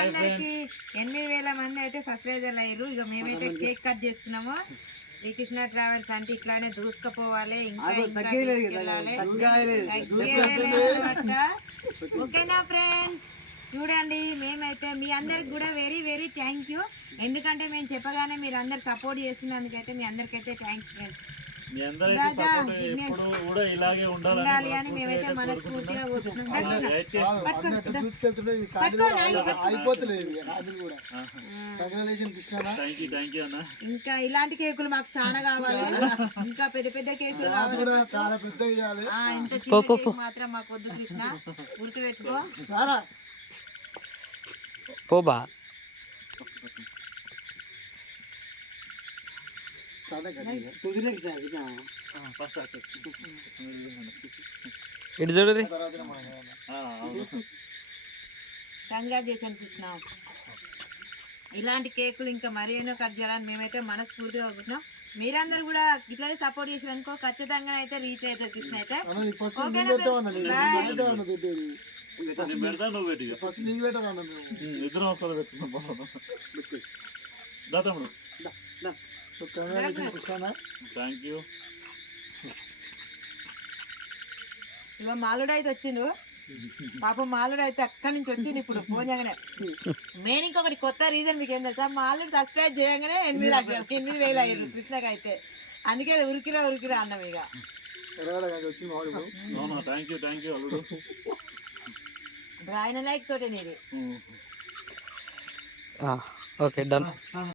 అందరికి 8,000 మంది అయితే సబ్స్క్రైబర్లు అయ్యారు. ఇక మేమైతే కేక్ కట్ చేస్తున్నాము. శ్రీకృష్ణ ట్రావెల్స్ అంటే ఇట్లానే దూసుకుపోవాలి, ఇంకా ఓకేనా ఫ్రెండ్స్? చూడండి, మేమైతే మీ అందరికి కూడా వెరీ వెరీ థ్యాంక్ యూ. ఎందుకంటే మేము చెప్పగానే మీరు అందరు సపోర్ట్ చేస్తున్నందుకైతే మీ అందరికైతే థ్యాంక్స్ ఫ్రెండ్స్. ఉండాలి అని మేమైతే మనస్ఫూర్తిగా ఇంకా ఇలాంటి కేకులు మాకు చాలా కావాలి. ఇంకా పెద్ద పెద్ద కేకులు కావాలి. ఇంత చిన్న కేక్ మాత్రం మాకు వద్దు కృష్ణ, గుర్తు పెట్టుకో. పోబా ఇటు చూడు. కంగ్రాచులేషన్ కృష్ణ. ఇలాంటి కేకులు ఇంకా మరీ ఎన్నో కట్ చేయాలని మేమైతే మనస్ఫూర్తిగా అనుకుంటున్నాం. మీరందరూ కూడా ఇట్లానే సపోర్ట్ చేసారనుకో ఖచ్చితంగా అయితే రీచ్ అవుతారు కృష్ణ అయితే. ఇక మాలుడు అయితే వచ్చిండు పాపం. మాలుడు అయితే అక్కడి నుంచి వచ్చింది ఇప్పుడు ఫోన్ చేయగానే. మెయిన్ ఇంకొకటి కొత్త రీజన్ మీకు ఏం తెలుసా? మాలుడు సబ్స్క్రైబ్ చేయగానే 8,000 అయ్యారు కృష్ణకి అయితే. అందుకే ఉరికిరా అన్నం. ఇక ఆయన లైక్ తోటే నీది. Okay done.